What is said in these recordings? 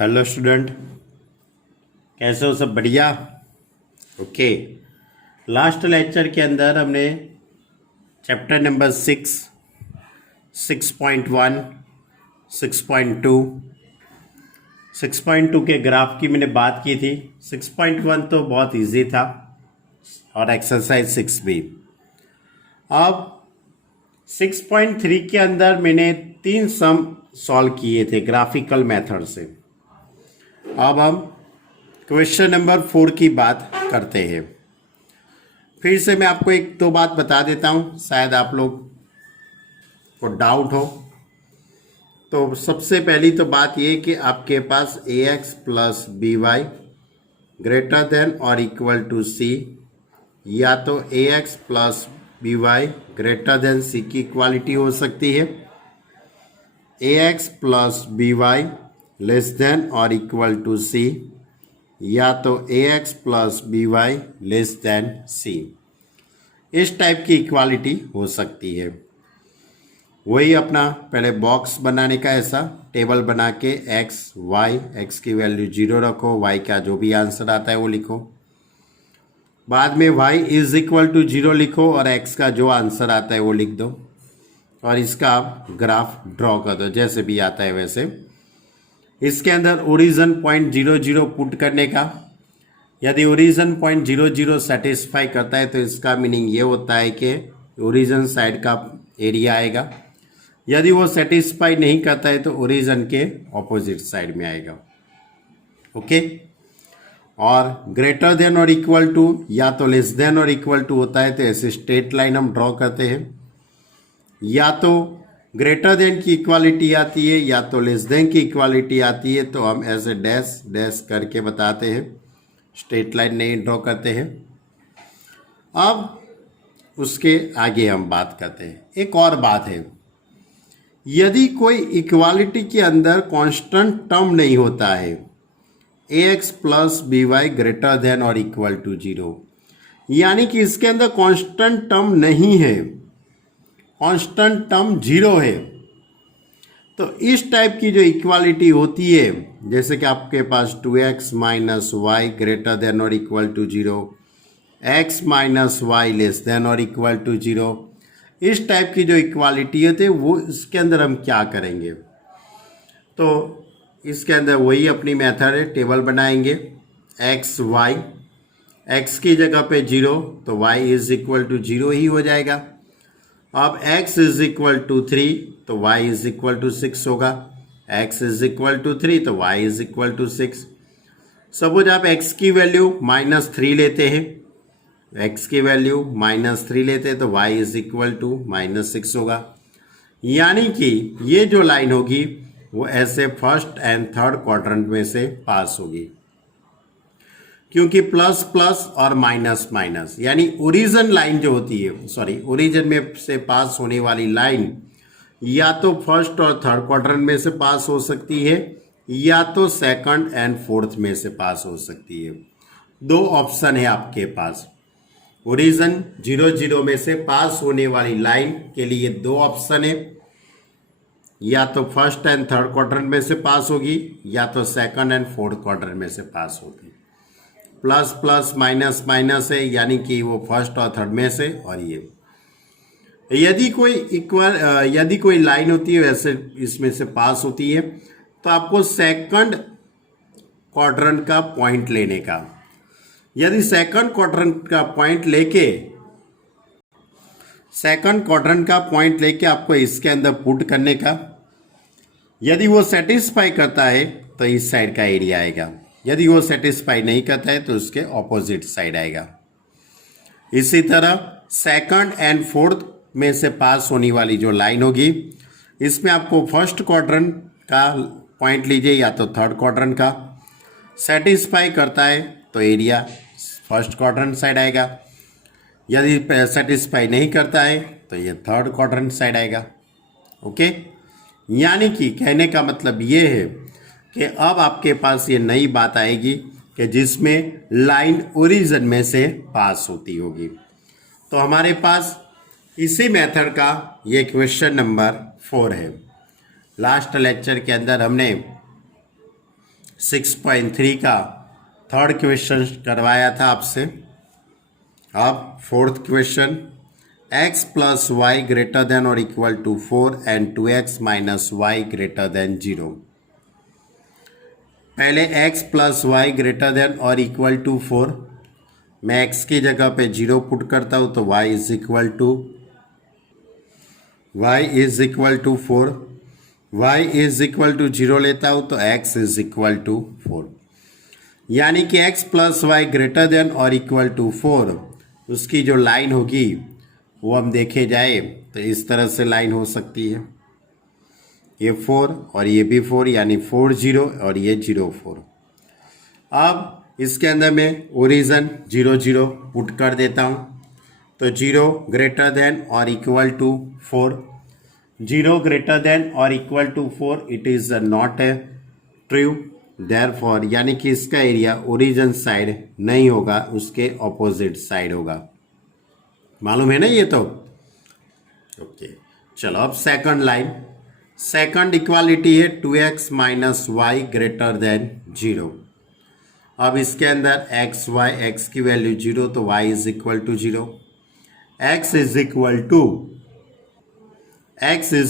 Hello student, कैसे हो? सब बढ़िया? ओके। लास्ट लेक्चर के अंदर हमने चैप्टर नंबर 6, 6.1, 6.2, 6.2 के ग्राफ की मैंने बात की थी। 6.1 तो बहुत इजी था और एक्सरसाइज 6 भी। अब 6.3 के अंदर मैंने 3 सम सॉल्व किए थे ग्राफिकल मेथड से। अब हम क्वेश्चन नंबर 4 की बात करते हैं। फिर से मैं आपको एक दो बात बता देता हूँ, शायद आप लोग को डाउट हो। तो सबसे पहली तो बात ये कि आपके पास ax plus b y greater than और इक्वल टू सी, या तो ax plus b y greater than c की इक्वालिटी हो सकती है, ax plus b y less than और इक्वल टू सी, या तो ax plus b y less than c. इस टाइप की इक्वालिटी हो सकती है। वही अपना पहले बॉक्स बनाने का ऐसा टेबल बना के x y, x की वैल्यू 0 रखो, y का जो भी आंसर आता है वो लिखो। बाद में y इज इक्वल टू 0 लिखो और x का जो आंसर आता है वो लिख दो और इसका आप ग्राफ ड्रॉ कर दो, जैसे भी आता है वैसे। इसके अंदर ओरिजिन पॉइंट 00 पुट करने का। यदि ओरिजिन पॉइंट 00 सेटिस्फाई करता है तो इसका मीनिंग ये होता है कि ओरिजिन साइड का एरिया आएगा। यदि वो सेटिस्फाई नहीं करता है तो ओरिजिन के ऑपोजिट साइड में आएगा। ओके। और ग्रेटर देन और इक्वल टू या तो लेस देन और इक्वल टू होता है तो ऐसे स्ट्रेट लाइन हम ड्रॉ करते हैं। या तो ग्रेटर देन की इक्वालिटी आती है या तो लेस देन की इक्वालिटी आती है तो हम ऐसे डैश डैश करके बताते हैं, स्ट्रेट लाइन नहीं ड्रॉ करते हैं। अब उसके आगे हम बात करते हैं। एक और बात है, यदि कोई इक्वालिटी के अंदर कांस्टेंट टर्म नहीं होता है, ax plus b y greater than और इक्वल टू 0, यानी कि इसके अंदर कांस्टेंट टर्म नहीं है, कांस्टेंट टर्म 0 है, तो इस टाइप की जो इक्वालिटी होती है, जैसे कि आपके पास 2x minus y greater than और equal to 0, x minus y less than और इक्वल टू 0, इस टाइप की जो इक्वालिटी होती है वो इसके अंदर हम क्या करेंगे? तो इसके अंदर वही अपनी मेथड है, टेबल बनाएंगे x y, x की जगह पे 0 तो y इज इक्वल टू 0 ही हो जाएगा। अब x इज इक्वल टू 3 तो y इज इक्वल टू 6 होगा, x इज इक्वल टू 3 तो y is equal to 6। Suppose आप x की वैल्यू -3 लेते हैं, x की वैल्यू -3 लेते हैं तो y इज इक्वल टू -6 होगा। यानी कि ये जो लाइन होगी वो ऐसे फर्स्ट एंड थर्ड क्वाड्रेंट में से पास होगी, क्योंकि प्लस प्लस और माइनस माइनस, यानी ओरिजिन लाइन जो होती है, सॉरी ओरिजिन में से पास होने वाली लाइन या तो फर्स्ट और थर्ड क्वाड्रेंट में से पास हो सकती है या तो सेकंड एंड फोर्थ में से पास हो सकती है। दो ऑप्शन है आपके पास। ओरिजिन 00 में से पास होने वाली लाइन के लिए दो ऑप्शन है, या तो फर्स्ट एंड थर्ड क्वाड्रेंट में से पास होगी या तो सेकंड एंड फोर्थ क्वाड्रेंट में से पास होगी। प्लस प्लस माइनस माइनस है, यानी कि वो फर्स्ट और थर्ड में से। और ये यदि कोई लाइन होती है वैसे इसमें से पास होती है तो आपको सेकंड क्वाड्रेंट का पॉइंट लेने का। यदि सेकंड क्वाड्रेंट का पॉइंट लेके आपको इसके अंदर पुट करने का, यदि वो सेटिस्फाई करता है तो इस साइड का एरिया आएगा, यदि वो सेटिस्फाई नहीं करता है तो उसके ऑपोजिट साइड आएगा। इसी तरह सेकंड एंड फोर्थ में से पास होने वाली जो लाइन होगी, इसमें आपको फर्स्ट क्वाड्रेंट का पॉइंट लीजिए या तो थर्ड क्वाड्रेंट का। सेटिस्फाई करता है तो एरिया फर्स्ट क्वाड्रेंट साइड आएगा, यदि सेटिस्फाई नहीं करता है तो ये थर्ड क्वाड्रेंट साइड आएगा। ओके। यानी कि कहने का मतलब ये है कि अब आपके पास ये नई बात आएगी कि जिसमें लाइन ओरिजिन में से पास होती होगी। तो हमारे पास इसी मेथड का ये क्वेश्चन नंबर 4 है। लास्ट लेक्चर के अंदर हमने 6.3 का थर्ड क्वेश्चन करवाया था आपसे। अब fourth question, x plus y greater than और equal to 4 and 2x minus y greater than 0। पहले x plus y greater than और इक्वल टू 4, मैं x की जगह पे 0 पुट करता हूँ तो y is equal to 4, y is equal to 0 लेता हूँ तो x इज इक्वल टू 4, यानी कि x plus y greater than और इक्वल टू 4, उसकी जो लाइन होगी वो हम देखे जाए तो इस तरह से लाइन हो सकती है, ये 4 और ये भी 4, यानी 4 0 और ये 0 4। अब इसके अंदर मैं ओरिजन 0 0 पुट कर देता हूँ तो 0 ग्रेटर देन और इक्वल टू 4, 0 ग्रेटर देन और equal to 4, it is not a true, therefore यानी कि इसका एरिया ओरिजिन साइड नहीं होगा, उसके ऑपोजिट साइड होगा। मालूम है ना ये तो? ओके चलो अब सेकंड लाइन, सेकंड इक्वालिटी है 2x minus y greater than 0। अब इसके अंदर x y, x की वैल्यू 0 तो y is equal to 0, x is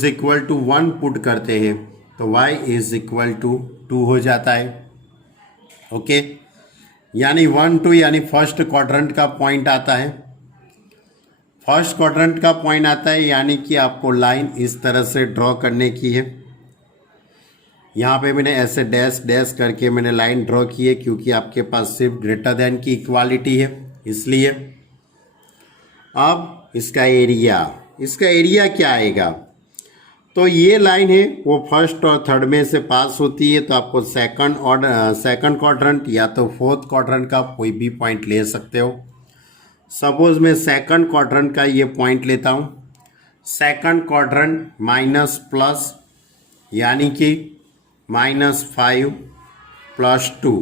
equal to 1 put करते हैं तो y इज इक्वल टू 2 हो जाता है। ओके यानी 1 2 यानी फर्स्ट क्वाड्रेंट का पॉइंट आता है, फर्स्ट क्वाड्रेंट का पॉइंट आता है, यानी कि आपको लाइन इस तरह से ड्रॉ करने की है। यहाँ पे मैंने ऐसे डैश डैश करके मैंने लाइन ड्रॉ की है क्योंकि आपके पास सिर्फ ग्रेटर देन की इक्वालिटी है इसलिए। अब इसका एरिया क्या आएगा, तो ये लाइन है वो फर्स्ट और थर्ड में से पास होती है, तो आपको सेकंड क्वाड्रेंट या तो फोर्थ क्वाड्रेंट का कोई भी पॉइंट ले सकते हो। सपोज मैं सेकंड क्वाड्रेंट का ये पॉइंट लेता हूँ, सेकंड क्वाड्रेंट माइनस प्लस यानी कि -5 प्लस 2,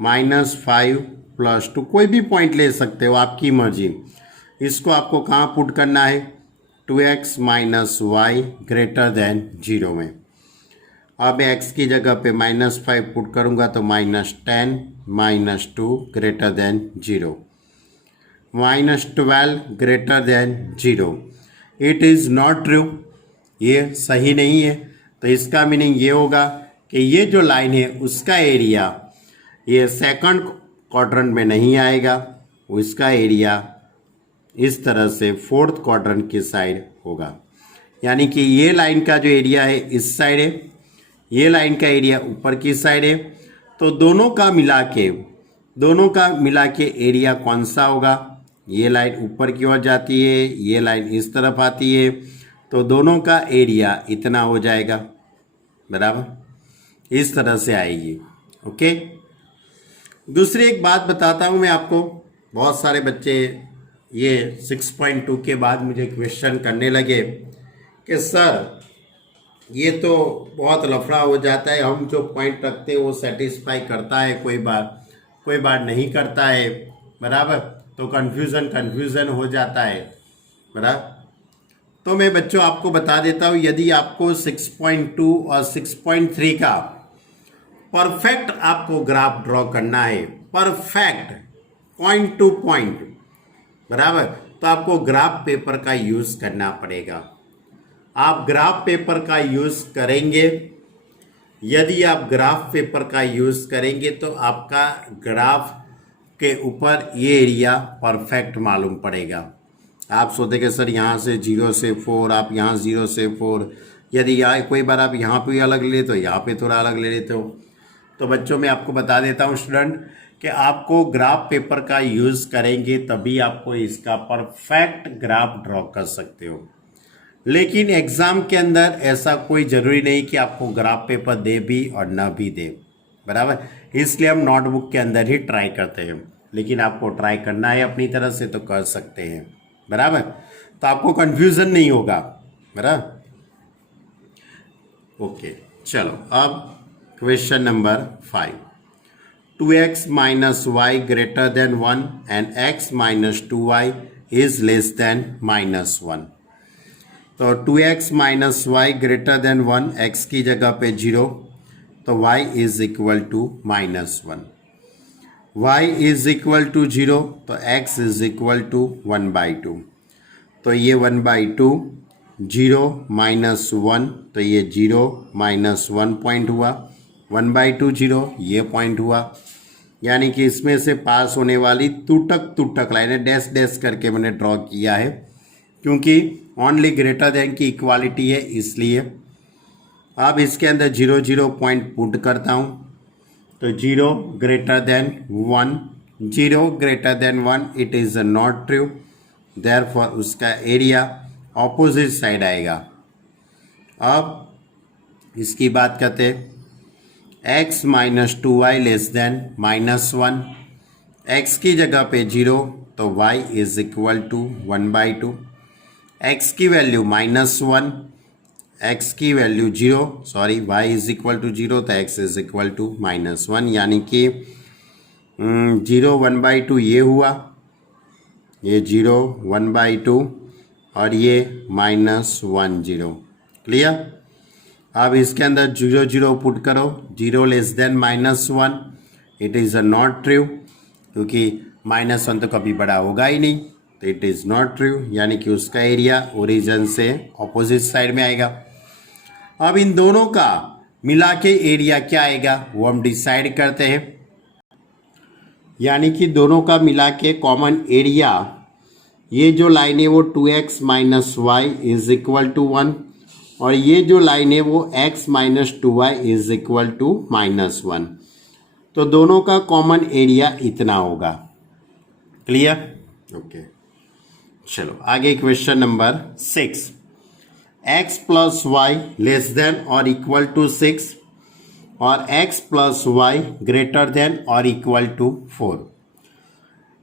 -5 प्लस 2, कोई भी पॉइंट ले सकते हो, आपकी मर्जी। इसको आपको कहाँ पुट करना है, 2x minus y greater than 0 में। अब x की जगह पे -5 पुट करूँगा तो -10 -2 greater than 0, -12 greater than 0। It is not true, ये सही नहीं है। तो इसका मीनिंग ये होगा कि ये जो लाइन है उसका एरिया ये सेकंड क्वाड्रेंट में नहीं आएगा, उसका एरिया इस तरह से फोर्थ क्वाड्रेंट की साइड होगा। यानी कि ये लाइन का जो एरिया है इस साइड है, ये लाइन का एरिया ऊपर की साइड है, तो दोनों का मिला के एरिया कौन सा होगा, ये लाइन ऊपर की ओर जाती है, ये लाइन इस तरफ आती है, तो दोनों का एरिया इतना हो जाएगा, बराबर इस तरह से आएगी। ओके दूसरी एक बात बताता हूँ मैं आपको, बहुत सारे बच्चे ये 6.2 के बाद मुझे क्वेश्चन करने लगे कि सर ये तो बहुत लफड़ा हो जाता है, हम जो पॉइंट रखते हैं वो सेटिस्फाई करता है, कोई बार नहीं करता है, बराबर, तो कन्फ्यूज़न हो जाता है, बराबर। तो मैं बच्चों आपको बता देता हूँ, यदि आपको 6.2 और 6.3 का परफेक्ट आपको ग्राफ ड्रॉ करना है, परफेक्ट पॉइंट टू पॉइंट, बराबर, तो आपको ग्राफ पेपर का यूज़ करना पड़ेगा। आप ग्राफ पेपर का यूज़ करेंगे, यदि आप ग्राफ पेपर का यूज़ करेंगे तो आपका ग्राफ के ऊपर ये एरिया परफेक्ट मालूम पड़ेगा। आप सोचते कि सर यहाँ से 0 से 4, आप यहाँ 0 से 4, यदि यहाँ कोई बार आप यहाँ पे अलग ले लेते हो, यहाँ पे थोड़ा अलग ले लेते हो। तो बच्चों मैं आपको बता देता हूँ स्टूडेंट कि आपको ग्राफ पेपर का यूज़ करेंगे तभी आपको इसका परफेक्ट ग्राफ ड्रॉ कर सकते हो। लेकिन एग्ज़ाम के अंदर ऐसा कोई ज़रूरी नहीं कि आपको ग्राफ पेपर दे भी और ना भी दे, बराबर, इसलिए हम नोटबुक के अंदर ही ट्राई करते हैं। लेकिन आपको ट्राई करना है अपनी तरफ से तो कर सकते हैं, बराबर, तो आपको कन्फ्यूज़न नहीं होगा, बराबर। ओके चलो अब question number 5, 2x minus y greater than 1 and x minus 2y is less than -1। तो 2x minus y greater than 1, x की जगह पे 0, तो तो y is equal to -1, y is equal to 0 तो x इज इक्वल टू 1/2, तो ये 1/2, 0 -1 तो ये 0 -1 पॉइंट हुआ, 1/2 0 ये पॉइंट हुआ। यानी कि इसमें से पास होने वाली तुटक लाइन डैश डैश करके मैंने ड्रॉ किया है, क्योंकि ओनली ग्रेटर देन की इक्वालिटी है इसलिए। अब इसके अंदर 0 0 पॉइंट पुट करता हूँ, तो 0 greater than 1, 0 greater than 1 it is not true, therefore उसका एरिया ऑपोजिट साइड आएगा। अब इसकी बात करते हैं, x minus 2y less than -1, x की जगह पे 0 तो y is equal to 1/2, x की वैल्यू -1, x की value 0, sorry y is equal to 0 तो x इज इक्वल टू -1, यानी कि 0 1/2 ये हुआ, ये 0 1/2 और ये -1 0। क्लियर। अब इसके अंदर 0 0 पुट करो, 0 less than -1 it is a not true, क्योंकि -1 तो कभी बड़ा होगा ही नहीं, तो इट इज़ नॉट ट्रू, यानी कि उसका एरिया ओरिजिन से ऑपोजिट साइड में आएगा। अब इन दोनों का मिला के एरिया क्या आएगा वो हम डिसाइड करते हैं। यानी कि दोनों का मिला के कॉमन एरिया, ये जो लाइन है वो 2x minus y is equal to 1, और ये जो लाइन है वो x minus 2y is equal to -1, तो दोनों का कॉमन एरिया इतना होगा। क्लियर। ओके, चलो आगे question number 6, x plus y less than और इक्वल टू 6 और x plus y greater than और इक्वल टू 4।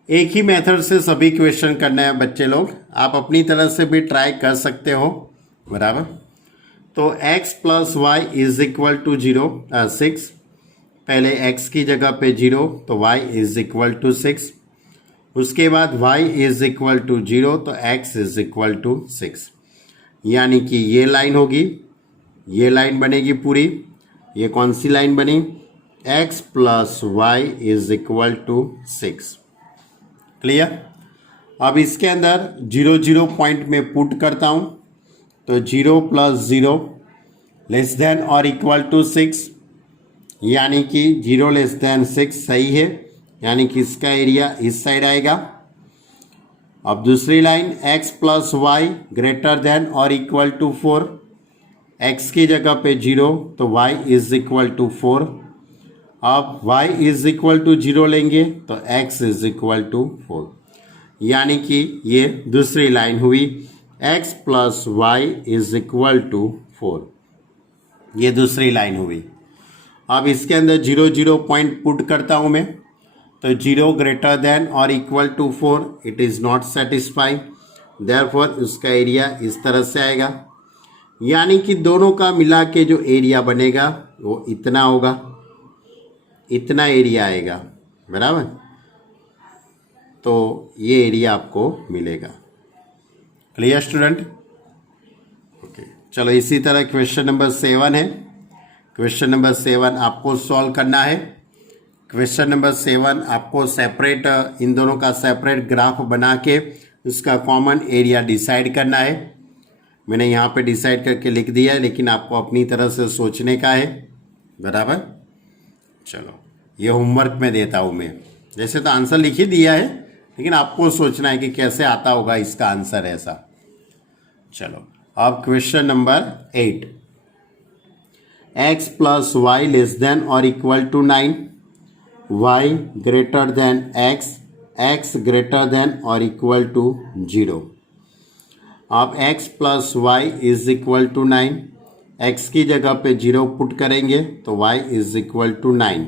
एक ही मेथड से सभी क्वेश्चन करना है बच्चे लोग, आप अपनी तरफ से भी ट्राई कर सकते हो, बराबर। तो x plus y is equal to 6, पहले x की जगह पे 0 तो y इज इक्वल टू 6, उसके बाद y इज इक्वल टू 0 तो x इज इक्वल टू 6, यानी कि ये लाइन होगी, ये लाइन बनेगी पूरी। ये कौन सी लाइन बनी, x plus y is equal to 6। Clear. अब इसके अंदर 0 0 पॉइंट में पुट करता हूँ, तो 0 प्लस 0 लेस देन और इक्वल टू 6, यानी कि 0 लेस देन 6 सही है, यानी कि इसका एरिया इस साइड आएगा। अब दूसरी line x plus y greater than और इक्वल टू 4, x की जगह पे 0 तो y इज इक्वल टू 4। अब y इज इक्वल टू 0 लेंगे तो x इज इक्वल टू 4, यानी कि ये दूसरी लाइन हुई, x plus y is equal to 4, ये दूसरी लाइन हुई। अब इसके अंदर 0 0 पॉइंट पुट करता हूँ मैं, तो 0 ग्रेटर देन और equal to 4 it is not satisfy, therefore उसका एरिया इस तरह से आएगा, यानी कि दोनों का मिला के जो एरिया बनेगा वो इतना होगा, इतना एरिया आएगा, बराबर। तो ये एरिया आपको मिलेगा। Clear student. ओके, चलो इसी तरह क्वेश्चन नंबर 7 है। क्वेश्चन नंबर 7 आपको सॉल्व करना है। क्वेश्चन नंबर 7 आपको सेपरेट, इन दोनों का सेपरेट ग्राफ बना के उसका कॉमन एरिया डिसाइड करना है। मैंने यहाँ पे डिसाइड करके लिख दिया है, लेकिन आपको अपनी तरह से सोचने का है, बराबर। चलो ये होमवर्क में देता हूँ मैं, जैसे तो आंसर लिख ही दिया है, लेकिन आपको सोचना है कि कैसे आता होगा इसका आंसर ऐसा। चलो अब question number 8, x plus y less than और equal to 9, y greater than x, x greater than और इक्वल टू 0। अब x plus y is equal to 9, x की जगह पे 0 पुट करेंगे तो y इज इक्वल टू 9।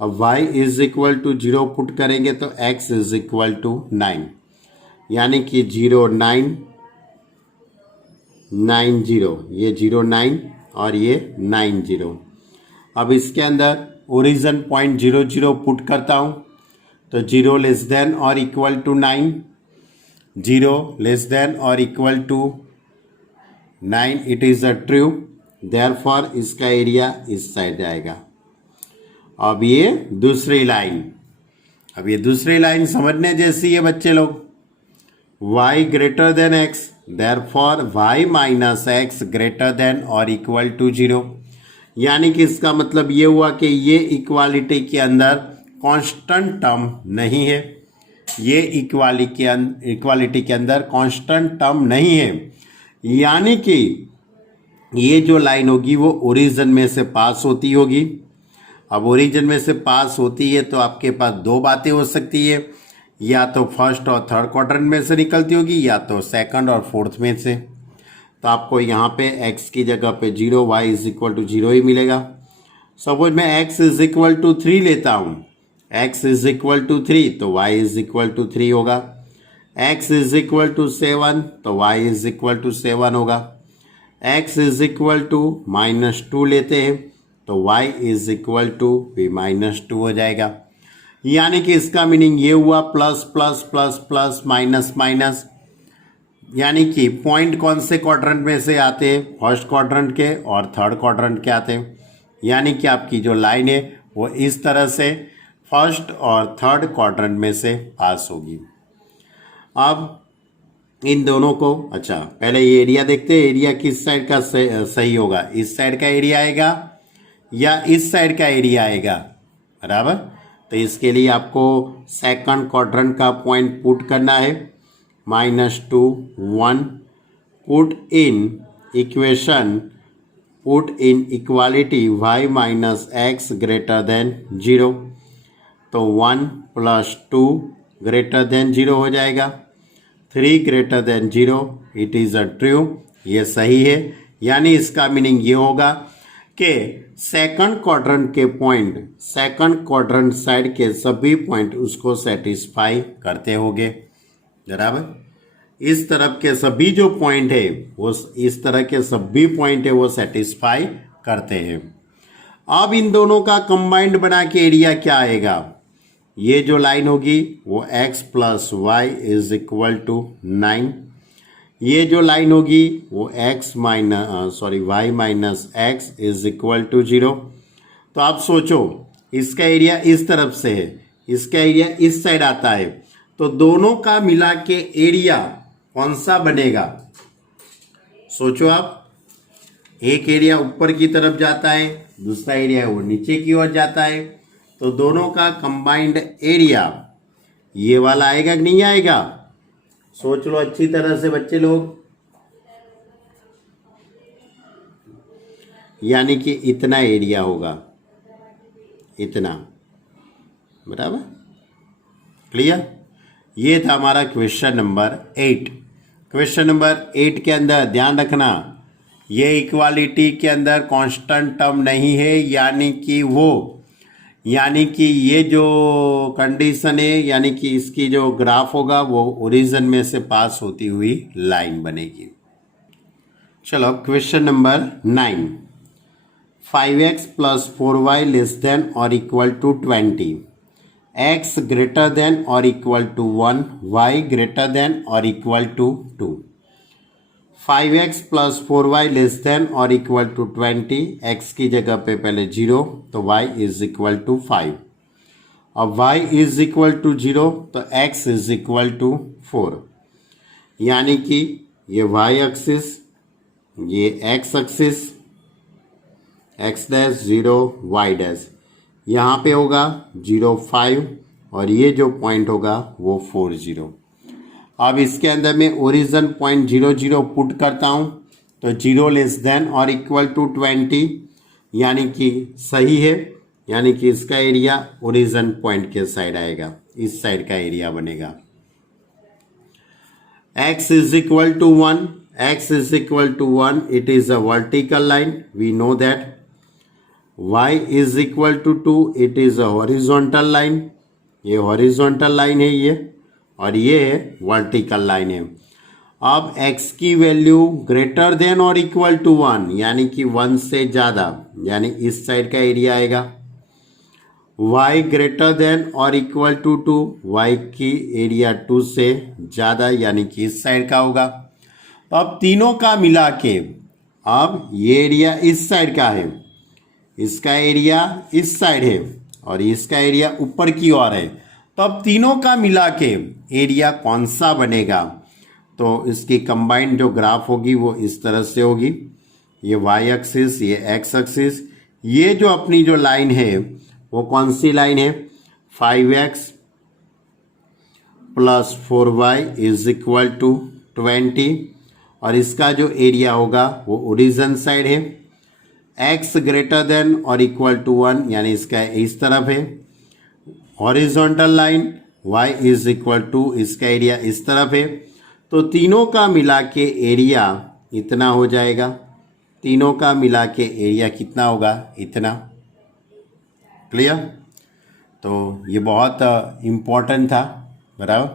अब y is equal to 0 put करेंगे तो x इज इक्वल टू 9, यानी कि 0 9 9 0, ये 0 9 और ये 9 0। अब इसके अंदर ओरिजिन पॉइंट 0 0 पुट करता हूँ, तो 0 लेस देन और इक्वल टू 9, 0 लेस देन और equal to 9 it is a true, therefore इसका एरिया इस साइड आएगा। अब ये दूसरी लाइन समझने जैसी है बच्चे लोग। y greater than x, therefore y minus x greater than और इक्वल टू 0। यानी कि इसका मतलब ये हुआ कि ये इक्वालिटी के अंदर कांस्टेंट टर्म नहीं है, ये इक्वालिटी के अंदर कांस्टेंट टर्म नहीं है। यानी कि ये जो लाइन होगी वो ओरिजिन में से पास होती होगी। अब ओरिजिन में से पास होती है तो आपके पास दो बातें हो सकती है, या तो फर्स्ट और थर्ड क्वाड्रेंट में से निकलती होगी, या तो सेकंड और फोर्थ में से। तो आपको यहाँ पे x की जगह पे 0, y इज इक्वल टू 0 ही मिलेगा। सपोज मैं x इज इक्वल टू 3 लेता हूँ, x इज इक्वल टू 3 तो y इज इक्वल टू 3 होगा। x इज इक्वल टू 7 तो y इज इक्वल टू 7 होगा। x इज इक्वल टू -2 लेते हैं तो y इज इक्वल टू भी -2 हो जाएगा। यानी कि इसका मीनिंग ये हुआ plus plus plus plus minus minus. यानी कि पॉइंट कौन से क्वाड्रेंट में से आते हैं, फर्स्ट क्वाड्रेंट के और थर्ड क्वाड्रेंट के आते हैं। यानी कि आपकी जो लाइन है वो इस तरह से फर्स्ट और थर्ड क्वाड्रेंट में से पास होगी। अब इन दोनों को, अच्छा पहले ये एरिया देखते हैं, एरिया किस साइड का सही होगा, इस साइड का एरिया आएगा या इस साइड का एरिया आएगा, बराबर। तो इसके लिए आपको सेकंड क्वाड्रेंट का पॉइंट पुट करना है, -2 1, put in equation, put in equality y minus x greater than 0। तो 1 + 2 ग्रेटर देन 0 हो जाएगा। 3 greater than 0, it is a true, ये सही है। यानी इसका मीनिंग ये होगा कि सेकंड क्वाड्रेंट के पॉइंट, सेकंड क्वाड्रेंट साइड के सभी पॉइंट उसको सेटिस्फाई करते होंगे, बराबर। इस तरफ के सभी जो पॉइंट है वो, इस तरह के सभी पॉइंट है वो सेटिस्फाई करते हैं। अब इन दोनों का कंबाइंड बना के एरिया क्या आएगा, ये जो लाइन होगी वो x + y is equal to 9, ये जो लाइन होगी वो y minus x is equal to 0। तो आप सोचो, इसका एरिया इस तरफ से है, इसका एरिया इस साइड आता है, तो दोनों का मिला के एरिया कौन सा बनेगा, सोचो आप। एक एरिया ऊपर की तरफ जाता है, दूसरा एरिया वो नीचे की ओर जाता है, तो दोनों का कंबाइंड एरिया ये वाला आएगा कि नहीं आएगा, सोच लो अच्छी तरह से बच्चे लोग। यानी कि इतना एरिया होगा, इतना, बराबर, क्लियर। ये था हमारा क्वेश्चन नंबर 8। क्वेश्चन नंबर 8 के अंदर ध्यान रखना, ये इक्वालिटी के अंदर कांस्टेंट टर्म नहीं है, यानी कि ये जो कंडीशन है, यानी कि इसकी जो ग्राफ होगा वो ओरिजिन में से पास होती हुई लाइन बनेगी। चलो question number 9, 5x + 4y less than और equal to 20, x greater than और equal to 1, y greater than और equal to 2। 5x + 4y less than और इक्वल टू 20, x की जगह पे पहले 0 तो y इज इक्वल टू 5। अब y इज इक्वल टू 0 तो x इज इक्वल टू 4। यानी कि ये y एक्सिस, ये x axis, x dash 0 y dash, यहाँ पे होगा 0 5 और ये जो पॉइंट होगा वो 4 0। अब इसके अंदर मैं ओरिजिन पॉइंट 0 0 पुट करता हूँ तो 0 लेस देन और इक्वल टू 20, यानी कि सही है। यानी कि इसका एरिया ओरिजिन पॉइंट के साइड आएगा, इस साइड का एरिया बनेगा। x is equal to 1, x is equal to 1, it is a vertical line, we know that. y is equal to 2, it is a horizontal line, ये horizontal line है ये, और ये वर्टिकल लाइन है। अब x की value greater than और equal to 1, यानी कि 1 से ज़्यादा, यानी इस साइड का एरिया आएगा। y ग्रेटर देन और इक्वल टू 2, y की एरिया 2 से ज़्यादा, यानी कि इस साइड का होगा। तो अब तीनों का मिला के अब ये एरिया इस साइड का है, इसका एरिया इस साइड है और इसका एरिया ऊपर की ओर है। तो अब तीनों का मिला के एरिया कौन सा बनेगा? तो इसकी कंबाइंड जो ग्राफ होगी वो इस तरह से होगी, ये वाई एक्सिस, ये एक्स एक्सिस, ये जो अपनी जो लाइन है वो कौन सी लाइन है? 5x plus 4y is equal to 20 और इसका जो एरिया होगा वो ओरिजिन साइड है, x ग्रेटर देन और इक्वल टू 1 यानी इसका इस तरफ है, horizontal line y is equal to इसका एरिया इस तरफ है। तो तीनों का मिला के एरिया इतना हो जाएगा, तीनों का मिला के एरिया कितना होगा? इतना। क्लियर? तो ये बहुत इम्पोर्टेंट था, बराबर।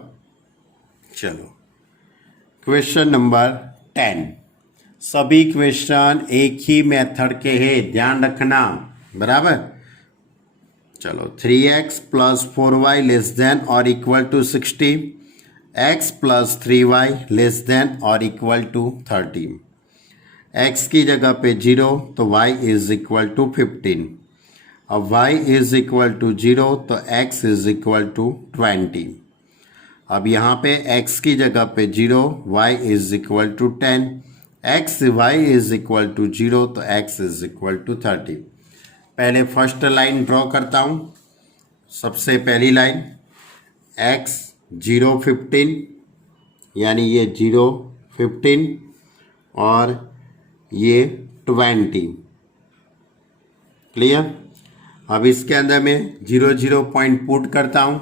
चलो क्वेश्चन नंबर 10। सभी क्वेश्चन एक ही मेथड के हैं, ध्यान रखना, बराबर। चलो 3x plus 4y less than और equal to 60, x plus 3y less than और इक्वल टू 30, x की जगह पे 0 तो y इज इक्वल टू 15, अब y इज इक्वल टू 0 तो x इज इक्वल टू 20। अब यहाँ पे x की जगह पे 0, y is equal to 10, y is equal to 0 तो x इज इक्वल टू 30। पहले फर्स्ट लाइन ड्रॉ करता हूँ। सबसे पहली लाइन x 0 15 यानी ये 0 15 और ये 20। क्लियर? अब इसके अंदर मैं 0 0 पॉइंट पुट करता हूँ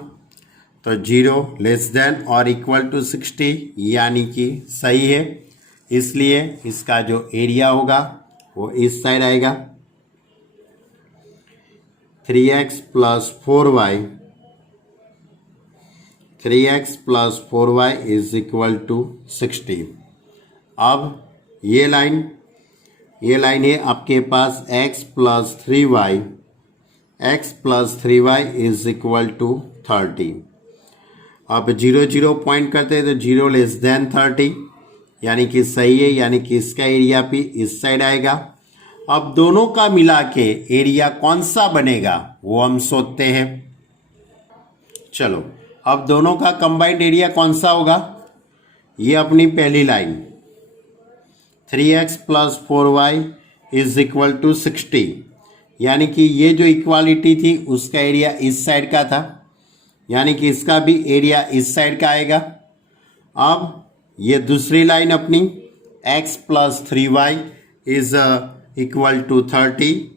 तो 0 लेस देन और इक्वल टू 60 यानी कि सही है, इसलिए इसका जो एरिया होगा वो इस साइड आएगा। 3x plus 4y is equal to 60। अब ये लाइन है आपके पास x plus 3y is equal to 30। अब 0 0 पॉइंट करते हैं तो 0 लेस देन 30 यानी कि सही है, यानी कि इसका एरिया भी इस साइड आएगा। अब दोनों का मिला के एरिया कौन सा बनेगा वो हम सोचते हैं। चलो अब दोनों का कंबाइंड एरिया कौन सा होगा? ये अपनी पहली line 3x plus 4y is equal to 60 यानी कि ये जो इक्वालिटी थी उसका एरिया इस साइड का था, यानी कि इसका भी एरिया इस साइड का आएगा। अब ये दूसरी लाइन अपनी x plus 3y is equal to 30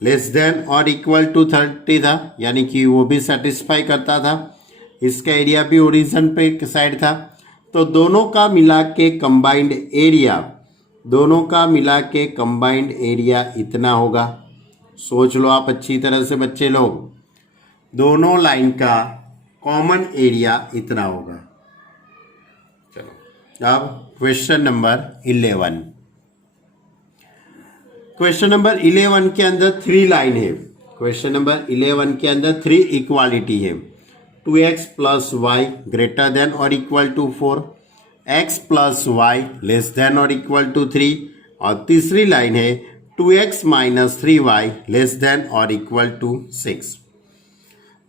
less than और इक्वल टू 30 था, यानी कि वो भी सेटिस्फाई करता था, इसका एरिया भी ओरिजिन पे साइड था। तो दोनों का मिला के कंबाइंड एरिया इतना होगा। सोच लो आप अच्छी तरह से बच्चे लोग, दोनों लाइन का कॉमन एरिया इतना होगा। चलो अब क्वेश्चन नंबर 11। क्वेश्चन नंबर 11 के अंदर 3 लाइन है। क्वेश्चन नंबर 11 के अंदर 3 इक्वालिटी है। 2x plus y greater than और equal to 4, x plus y less than और इक्वल टू 3 और तीसरी लाइन है 2x minus 3y less than और इक्वल टू 6।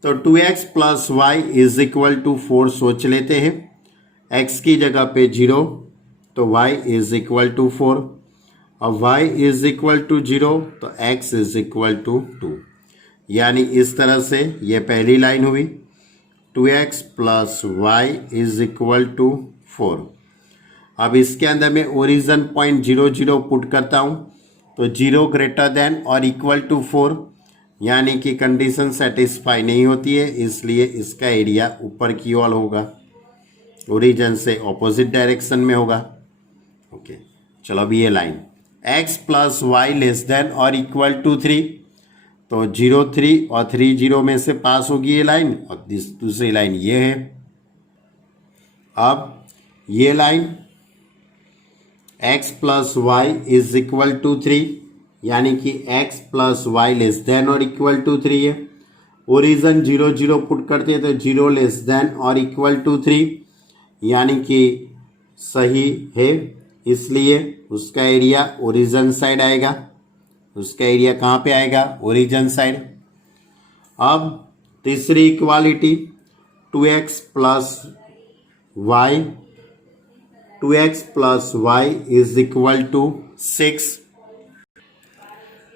तो 2x plus y is equal to 4 सोच लेते हैं। x की जगह पे 0 तो y इज इक्वल टू 4, अब y इज इक्वल टू 0 तो x इज इक्वल टू 2, यानी इस तरह से ये पहली लाइन हुई। 2x plus y is equal to 4। अब इसके अंदर मैं ओरिजिन पॉइंट 0 0 पुट करता हूँ तो 0 ग्रेटर देन और इक्वल टू 4 यानी कि कंडीशन सेटिस्फाई नहीं होती है, इसलिए इसका एरिया ऊपर की ओर होगा, ओरिजिन से ऑपोजिट डायरेक्शन में होगा। ओके चलो अब ये line x plus y less than और इक्वल टू 3 तो 0 3 और 3 0 में से पास होगी ये लाइन और दूसरी लाइन ये है। अब ये line x plus y is equal to 3 यानी कि x plus y less than और इक्वल टू 3 है। ओरिजिन 0 0 पुट करते हैं तो 0 लेस देन और इक्वल टू 3 यानी कि सही है, इसलिए उसका एरिया ओरिजिन साइड आएगा। उसका एरिया कहाँ पे आएगा? Origin side. अब तीसरी equality 2x plus y, 2x plus y is equal to 6,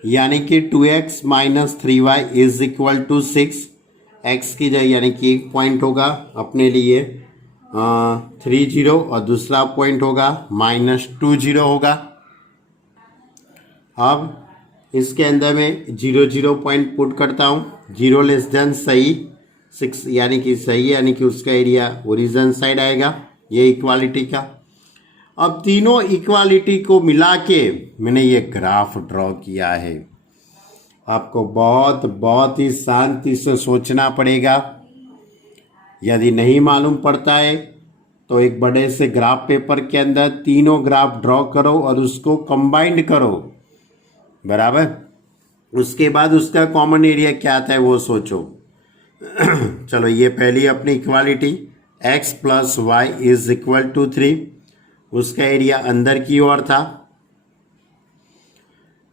यानी कि 2x minus 3y is equal to 6। x की जगह यानी कि एक पॉइंट होगा अपने लिए 30 और दूसरा पॉइंट होगा -20 होगा। अब इसके अंदर में 0 पॉइंट पुट करता हूँ। 0 लेस देन सही 6 यानी कि सही है, यानी कि उसका एरिया ओरिजिन साइड आएगा, ये इक्वालिटी का। अब तीनों इक्वालिटी को मिला के मैंने ये ग्राफ ड्रॉ किया है। आपको बहुत ही शांति से सोचना पड़ेगा। यदि नहीं मालूम पड़ता है तो एक बड़े से ग्राफ पेपर के अंदर तीनों ग्राफ ड्रॉ करो और उसको कंबाइंड करो, बराबर। उसके बाद उसका कॉमन एरिया क्या आता है वो सोचो। चलो, ये पहली अपनी equality x plus y is equal to 3, उसका एरिया अंदर की ओर था।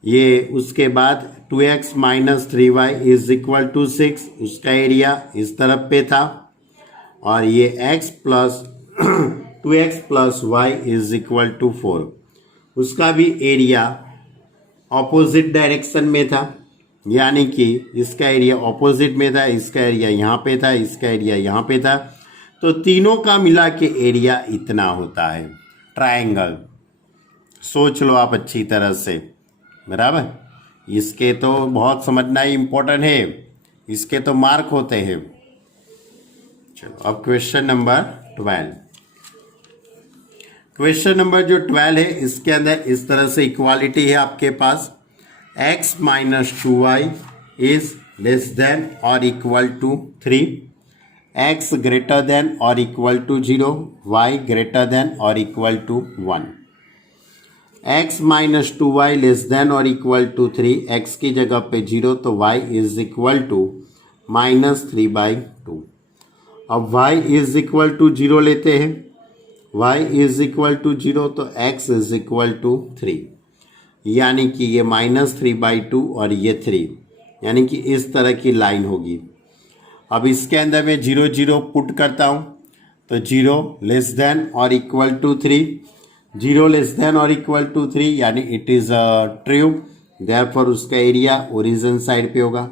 ये उसके बाद 2x minus 3y is equal to 6, उसका एरिया इस तरफ पे था। और ये x plus 2x plus y is equal to 4, उसका भी एरिया ऑपोजिट डायरेक्शन में था, यानी कि इसका एरिया ऑपोजिट में था, इसका एरिया यहाँ पे था, इसका एरिया यहाँ पे था। तो तीनों का मिला के एरिया इतना होता है ट्रायंगल। सोच लो आप अच्छी तरह से, बराबर। इसके तो बहुत समझना ही इम्पोर्टेंट है, इसके तो मार्क होते हैं। चलो, अब क्वेश्चन नंबर 12। क्वेश्चन नंबर जो 12 है, इसके अंदर इस तरह से इक्वालिटी है आपके पास x minus 2y is less than और equal to 3, x greater than और equal to 0, y greater than और equal to 1। x minus 2y less than और इक्वल टू 3, x की जगह पे 0 तो y इज इक्वल टू -3/2। अब y इज इक्वल टू 0 लेते हैं, y इज इक्वल टू 0 तो x इज इक्वल टू 3, यानी कि ये -3/2 और ये 3, यानी कि इस तरह की लाइन होगी। अब इसके अंदर मैं 0 पुट करता हूँ तो 0 लेस देन और इक्वल टू 3, 0 लेस देन और इक्वल टू 3, यानी इट इज़ ट्रू, देयरफॉर उसका एरिया ओरिजिन साइड पे होगा।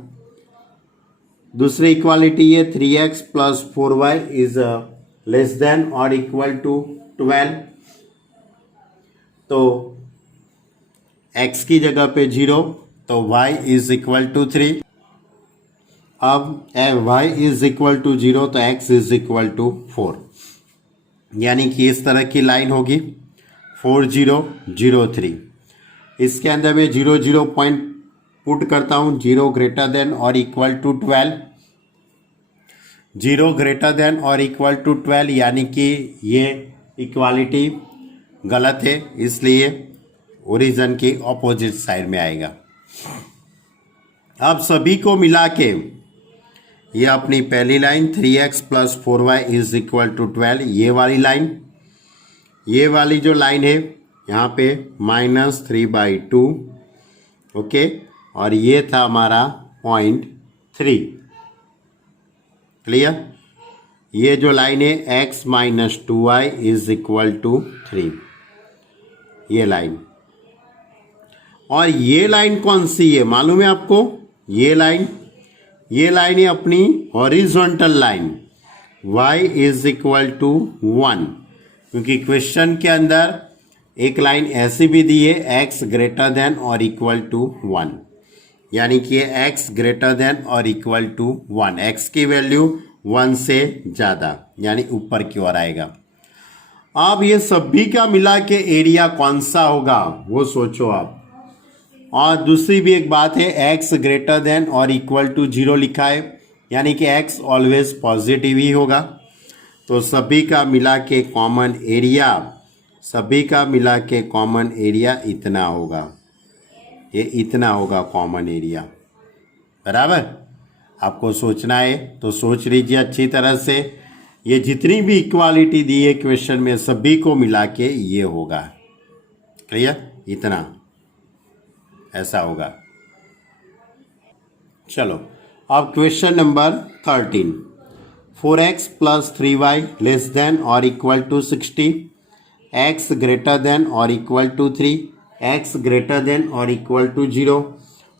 दूसरी इक्वालिटी है 3x plus 4y is less than और इक्वल टू 12, तो x की जगह पे 0 तो y इज इक्वल टू 3। अब y इज इक्वल टू 0 तो x इज इक्वल टू 4, यानी कि इस तरह की लाइन होगी 4 0 0 3। इसके अंदर मैं 0 पॉइंट पुट करता हूँ। 0 ग्रेटर देन और इक्वल टू 12, 0 ग्रेटर देन और इक्वल टू 12, यानी कि ये इक्वालिटी गलत है, इसलिए ओरिजिन की ऑपोजिट साइड में आएगा। अब सभी को मिला के ये अपनी पहली line 3x plus 4y is equal to 12, ये वाली लाइन, ये वाली जो लाइन है यहाँ पे -3/2, ओके। और ये था हमारा पॉइंट 3, क्लियर। ये जो लाइन है x minus 2y is equal to 3, ये लाइन। और ये लाइन कौन सी है मालूम है आपको? ये लाइन है अपनी horizontal line, y is equal to 1, क्योंकि क्वेश्चन के अंदर एक लाइन ऐसी भी दी है x ग्रेटर देन और इक्वल टू 1, यानी कि x ग्रेटर देन और इक्वल टू 1, x की वैल्यू 1 से ज़्यादा, यानी ऊपर की ओर आएगा। अब ये सभी का मिला के एरिया कौन सा होगा वो सोचो आप। और दूसरी भी एक बात है, x ग्रेटर देन और इक्वल टू 0 लिखा है, यानी कि x ऑलवेज पॉजिटिव ही होगा। तो सभी का मिला के कॉमन एरिया, सभी का मिला के कॉमन एरिया इतना होगा, ये इतना होगा कॉमन एरिया, बराबर। आपको सोचना है तो सोच लीजिए अच्छी तरह से। ये जितनी भी इक्वालिटी दी है क्वेश्चन में, सभी को मिला के ये होगा, क्लियर, इतना ऐसा होगा। चलो अब question number 13, 4x plus 3y less than और equal to 60, x greater than और equal to 3, x greater than और इक्वल टू 0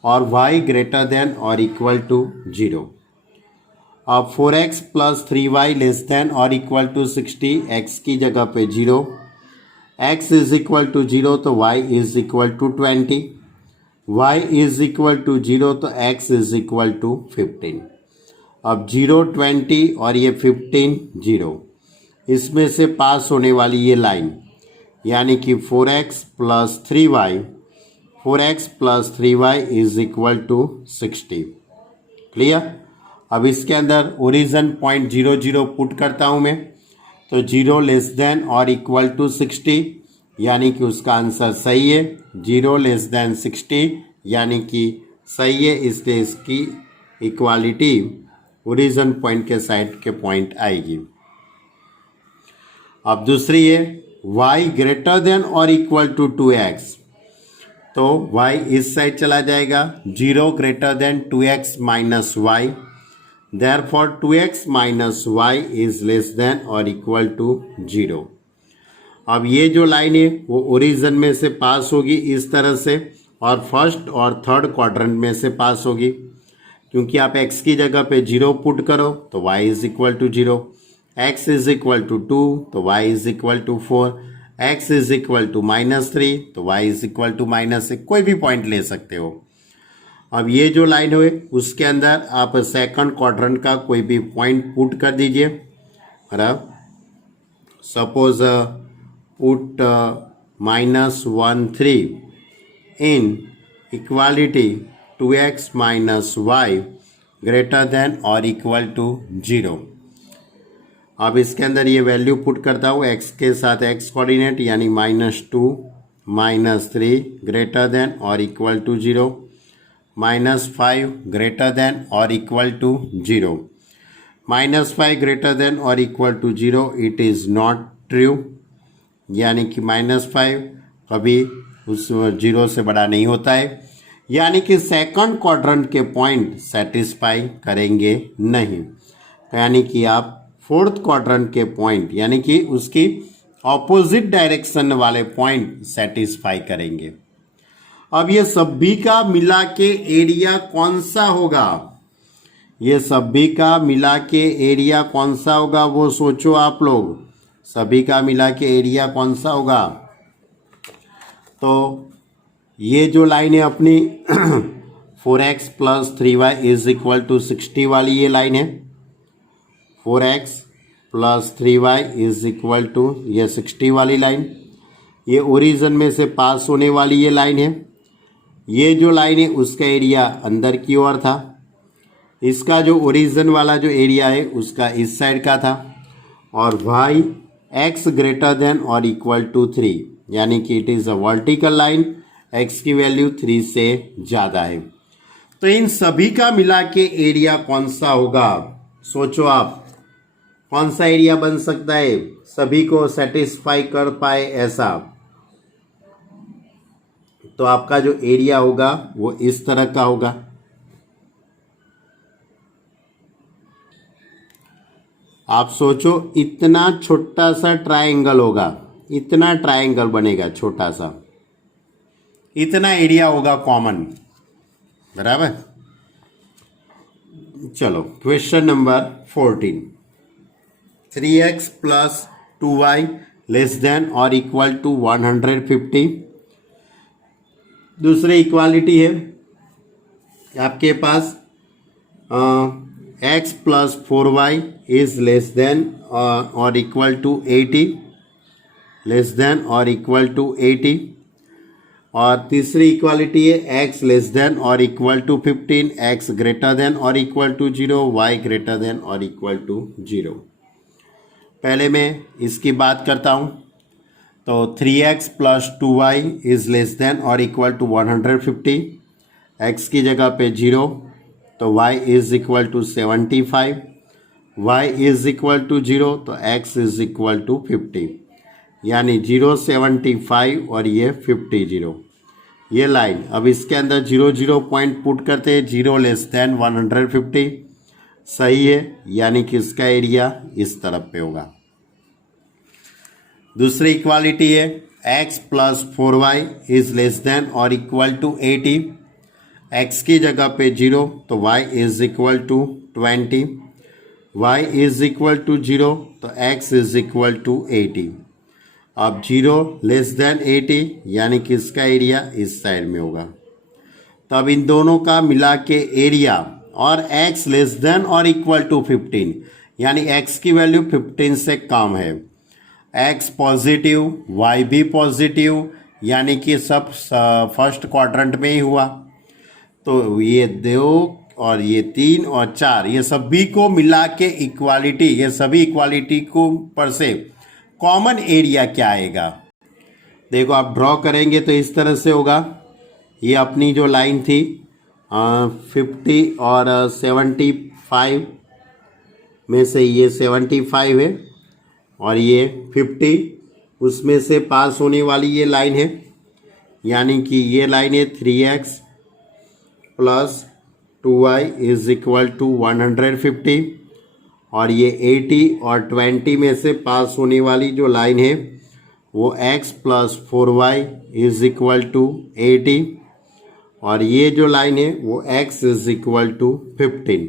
और y ग्रेटर देन और इक्वल टू 0। अब 4x plus 3y less than और इक्वल टू 60, x की जगह पे 0, x इज इक्वल टू 0 तो y is equal to 20, y is equal to 0 तो x इज इक्वल टू 15। अब 0 20 और ये 15 0, इसमें से पास होने वाली ये लाइन यानी कि 4x plus 3y, 4x plus 3y is equal to 60। Clear. अब इसके अंदर ओरिजिन पॉइंट 0 0 पुट करता हूँ मैं, तो 0 लेस देन और इक्वल टू 60 यानी कि उसका आंसर सही है। 0 लेस देन 60 यानी कि सही है, इसलिए इसकी इक्वालिटी ओरिजिन पॉइंट के साइड के पॉइंट आएगी। अब दूसरी है y ग्रेटर देन और इक्वल टू 2x, तो y इस साइड चला जाएगा। 0 greater then 2x minus y, therefore 2x minus y is less than और इक्वल टू 0। अब ये जो लाइन है वो ओरिजिन में से पास होगी इस तरह से और फर्स्ट और थर्ड क्वाड्रेंट में से पास होगी, क्योंकि आप x की जगह पे 0 पुट करो तो y is equal to 0, x is equal to 2 तो y is equal to 4, x is equal to -3 तो y इज इक्वल टू -1, कोई भी पॉइंट ले सकते हो। अब ये जो लाइन हुए उसके अंदर आप सेकंड क्वाड्रेंट का कोई भी पॉइंट पुट कर दीजिए। बराबर, suppose put -1 3 in equality 2x minus y greater than और इक्वल टू 0। अब इसके अंदर ये वैल्यू पुट करता हूँ x के साथ x कोऑर्डिनेट यानी -2 -3 ग्रेटर देन और इक्वल टू 0, -5 ग्रेटर देन और इक्वल टू 0, -5 ग्रेटर देन और equal to 0 it is not true, यानी कि -5 कभी उस 0 से बड़ा नहीं होता है, यानी कि सेकंड क्वाड्रेंट के पॉइंट सेटिस्फाई करेंगे नहीं, यानी कि आप फोर्थ क्वाड्रेंट के पॉइंट यानी कि उसकी ऑपोजिट डायरेक्शन वाले पॉइंट सेटिस्फाई करेंगे। अब ये सभी का मिला के एरिया कौन सा होगा, ये सभी का मिला के एरिया कौन सा होगा वो सोचो आप लोग, सभी का मिला के एरिया कौन सा होगा। तो ये जो लाइन है अपनी 4x plus 3y is equal to 60 वाली ये लाइन है, 4x plus 3y is equal to ये 60 वाली लाइन, ये ओरिजिन में से पास होने वाली ये लाइन है। ये जो लाइन है उसका एरिया अंदर की ओर था, इसका जो ओरिजिन वाला जो एरिया है उसका इस साइड का था, और y x ग्रेटर देन और इक्वल टू 3 यानी कि it is a vertical line, x की वैल्यू 3 से ज़्यादा है। तो इन सभी का मिला के एरिया कौन सा होगा, सोचो आप कौन सा एरिया बन सकता है सभी को सेटिस्फाई कर पाए ऐसा। तो आपका जो एरिया होगा वो इस तरह का होगा। आप सोचो इतना छोटा सा ट्रायंगल होगा, इतना ट्रायंगल बनेगा छोटा सा, इतना एरिया होगा कॉमन। बराबर। चलो question number 14, 3x plus 2y less than और इक्वल टू 150। दूसरी इक्वालिटी है आपके पास x plus 4y is less than और इक्वल टू 80, लेस देन और इक्वल टू 80। और तीसरी इक्वालिटी है x लेस देन और equal to 15, x greater than और equal to 0, y greater than और इक्वल टू 0। पहले मैं इसकी बात करता हूँ। तो 3x plus 2y is less than और इक्वल टू 150, x की जगह पे 0 तो y is equal to 75, y is equal to 0 तो x इज इक्वल टू 50, यानी 0.75 और ये 50 ये लाइन। अब इसके अंदर 0 पॉइंट पुट करते हैं, 0<150 सही है, यानी कि इसका एरिया इस तरफ पे होगा। दूसरी इक्वालिटी है x + 4y is less than और इक्वल टू 80। x की जगह पे 0 तो y is equal to 20, y is equal to 0 तो x इज इक्वल टू 80। अब 0<80 यानी कि इसका एरिया इस साइड में होगा। तब इन दोनों का मिला के एरिया और x लेस देन और इक्वल टू 15 यानी x की वैल्यू 15 से कम है, x पॉजिटिव y भी पॉजिटिव, यानी कि सब फर्स्ट क्वाड्रेंट में ही हुआ। तो ये 2 और ये 3 और 4 ये सभी को मिला के इक्वालिटी, ये सभी इक्वालिटी को पर से कॉमन एरिया क्या आएगा। देखो आप ड्रॉ करेंगे तो इस तरह से होगा। ये अपनी जो लाइन थी 50 और 75 में से ये 75 है और ये 50, उसमें से पास होने वाली ये लाइन है, यानी कि ये लाइन है 3x + 2y is equal to 150 और ये 80 और 20 में से पास होने वाली जो लाइन है वो x + 4y is equal to 80 और ये जो लाइन है वो x इज इक्वल टू 15।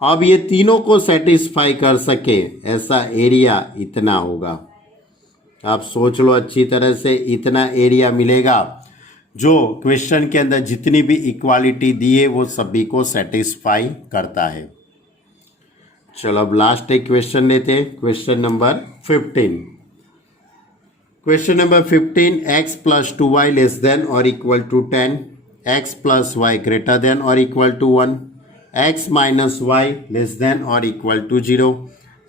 अब ये तीनों को सेटिस्फाई कर सके ऐसा एरिया इतना होगा। आप सोच लो अच्छी तरह से, इतना एरिया मिलेगा जो क्वेश्चन के अंदर जितनी भी इक्वालिटी दी है वो सभी को सेटिस्फाई करता है। चलो अब लास्ट एक क्वेश्चन लेते हैं, question number 15। Question number 15, x + 2y less than और equal to 10, x + y greater than और equal to 1, x - y less than और equal to 0,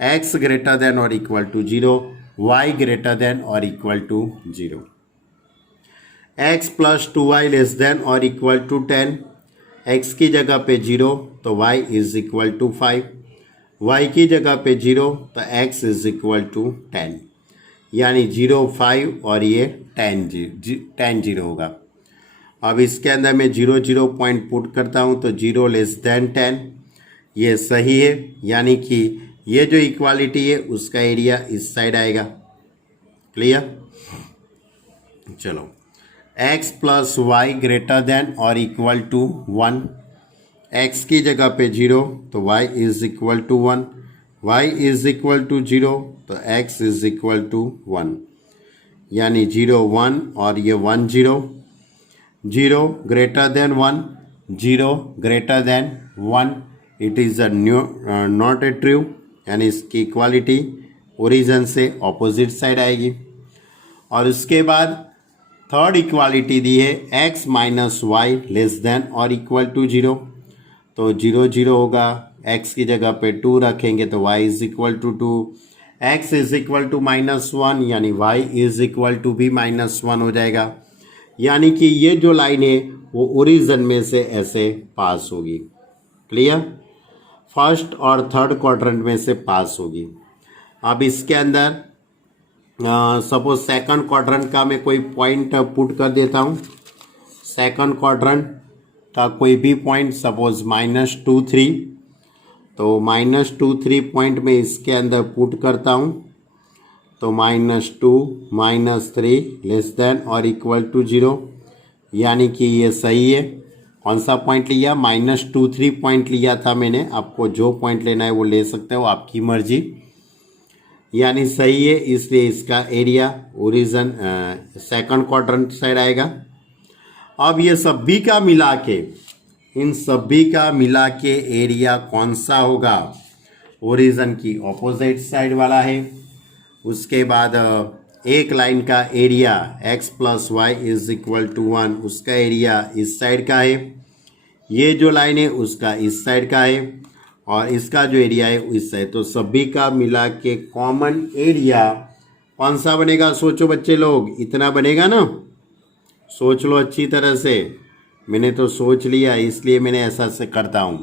x greater than और equal to 0, y greater than और equal to 0। x + 2y less than और equal to 10, x की जगह पे 0 तो y is equal to 5, y की जगह पे 0 तो x इज इक्वल टू 10, यानी 0 5 और ये 10 0 होगा। अब इसके अंदर मैं 0 पॉइंट पुट करता हूँ तो 0<10 ये सही है, यानी कि ये जो इक्वालिटी है उसका एरिया इस साइड आएगा। क्लियर? चलो x + y ग्रेटर देन और इक्वल टू 1, x की जगह पे 0 तो y is equal to 1, y is equal to 0 तो x इज इक्वल टू 1, यानी 0 1 और ये 1 0, 0 greater than 1, 0 greater than 1, it is a not a true, यानी इसकी इक्वालिटी ओरिजिन से ऑपोजिट साइड आएगी। और उसके बाद थर्ड इक्वालिटी दी है x - y लेस देन और इक्वल टू 0, तो 0 0 होगा, x की जगह पे 2 रखेंगे तो y is equal to 2, x is equal to -1 यानी y इज इक्वल टू भी -1 हो जाएगा, यानी कि ये जो लाइन है वो ओरिजिन में से ऐसे पास होगी। क्लियर? फर्स्ट और थर्ड क्वाड्रेंट में से पास होगी। अब इसके अंदर सपोज सेकंड क्वाड्रेंट का मैं कोई पॉइंट पुट कर देता हूँ। सेकंड क्वाड्रेंट का कोई भी पॉइंट सपोज -2 3, तो -2 3 पॉइंट में इसके अंदर पुट करता हूँ तो -2 -3 लेस देन और इक्वल टू 0, यानी कि ये सही है। कौन सा पॉइंट लिया? -2 3 पॉइंट लिया था मैंने, आपको जो पॉइंट लेना है वो ले सकते हो, आपकी मर्जी, यानी सही है, इसलिए इसका area origin second quadrant side आएगा। अब ये सभी का मिला के, इन सभी का मिला के एरिया कौन सा होगा? ओरिजिन की ऑपोजिट साइड वाला है। उसके बाद एक लाइन का area x + y is equal to 1, उसका एरिया इस साइड का है। ये जो लाइन है उसका इस साइड का है और इसका जो एरिया है इस साइड। तो सभी का मिला के कॉमन एरिया कौन सा बनेगा? सोचो बच्चे लोग, इतना बनेगा ना? सोच लो अच्छी तरह से। मैंने तो सोच लिया, इसलिए मैंने ऐसा से करता हूँ।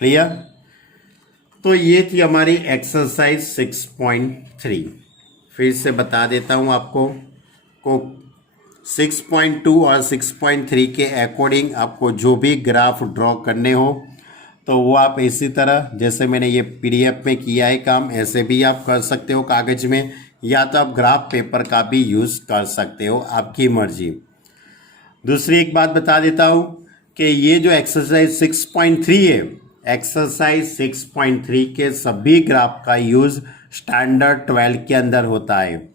क्लियर? तो ये थी हमारी एक्सरसाइज 6.3। फिर से बता देता हूँ आपको को 6.2 और 6.3 के अकॉर्डिंग आपको जो भी ग्राफ ड्रॉ करने हो तो वो आप इसी तरह जैसे मैंने ये पीडीएफ में किया है काम ऐसे भी आप कर सकते हो कागज़ में, या तो आप ग्राफ पेपर का भी यूज़ कर सकते हो, आपकी मर्जी। दूसरी एक बात बता देता हूँ कि ये जो एक्सरसाइज 6.3 है, एक्सरसाइज 6.3 के सभी ग्राफ का यूज़ स्टैंडर्ड 12 के अंदर होता है।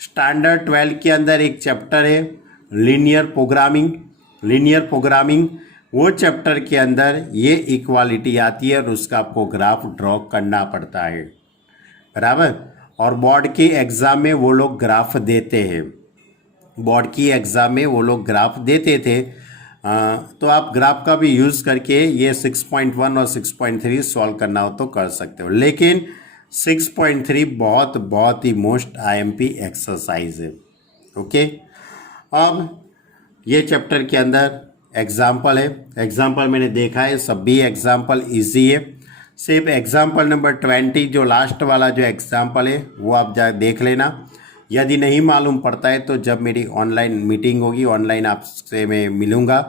स्टैंडर्ड 12 के अंदर एक चैप्टर है लीनियर प्रोग्रामिंग। लीनियर प्रोग्रामिंग वो चैप्टर के अंदर ये इक्वालिटी आती है और उसका आपको ग्राफ ड्रॉ करना पड़ता है, बराबर। और बोर्ड के एग्ज़ाम में वो लोग ग्राफ देते हैं, बोर्ड की एग्ज़ाम में वो लोग ग्राफ देते थे। तो आप ग्राफ का भी यूज़ करके ये 6.1 और 6.3 सॉल्व करना हो तो कर सकते हो, लेकिन 6.3 बहुत बहुत ही मोस्ट आईएमपी एक्सरसाइज है। ओके, अब ये चैप्टर के अंदर एग्जाम्पल है। एग्जाम्पल मैंने देखा है सभी एग्जाम्पल इजी है, सिर्फ एग्जाम्पल नंबर 20 जो लास्ट वाला जो एग्जाम्पल है वो आप जा देख लेना। यदि नहीं मालूम पड़ता है तो जब मेरी ऑनलाइन मीटिंग होगी, ऑनलाइन आपसे मैं मिलूँगा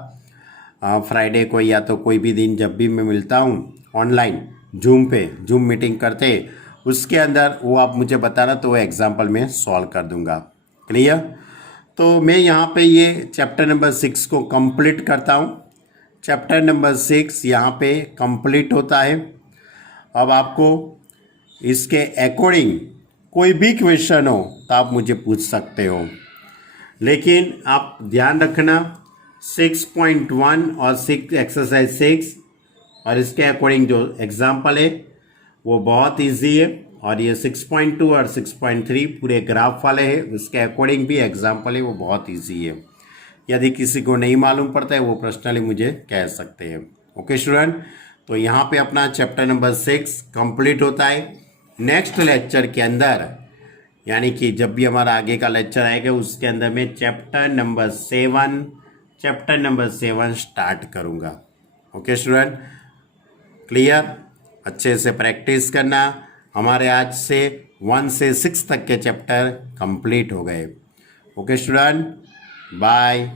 फ्राइडे को, या तो कोई भी दिन जब भी मैं मिलता हूँ ऑनलाइन जूम पे, जूम मीटिंग करते उसके अंदर वो आप मुझे बताना तो वो एग्जाम्पल मैं सॉल्व कर दूँगा। क्लियर? तो मैं यहाँ पे ये चैप्टर नंबर 6 को कंप्लीट करता हूँ। चैप्टर नंबर 6 यहाँ पे कंप्लीट होता है। अब आपको इसके अकॉर्डिंग कोई भी क्वेश्चन हो तो आप मुझे पूछ सकते हो, लेकिन आप ध्यान रखना 6.1 और 6 एक्सरसाइज 6 और इसके अकॉर्डिंग जो एग्जाम्पल है वो बहुत इजी है, और ये 6.2 और 6.3 पूरे ग्राफ वाले हैं, उसके अकॉर्डिंग भी एग्जाम्पल है वो बहुत इजी है। यदि किसी को नहीं मालूम पड़ता है वो पर्सनली मुझे कह सकते हैं। ओके स्टूडेंट, तो यहाँ पे अपना चैप्टर नंबर 6 कंप्लीट होता है। नेक्स्ट लेक्चर के अंदर, यानी कि जब भी हमारा आगे का लेक्चर आएगा उसके अंदर मैं चैप्टर नंबर 7 स्टार्ट करूँगा। Okay student, clear? अच्छे से प्रैक्टिस करना। हमारे आज से 1 से 6 तक के चैप्टर कंप्लीट हो गए। Okay student, bye.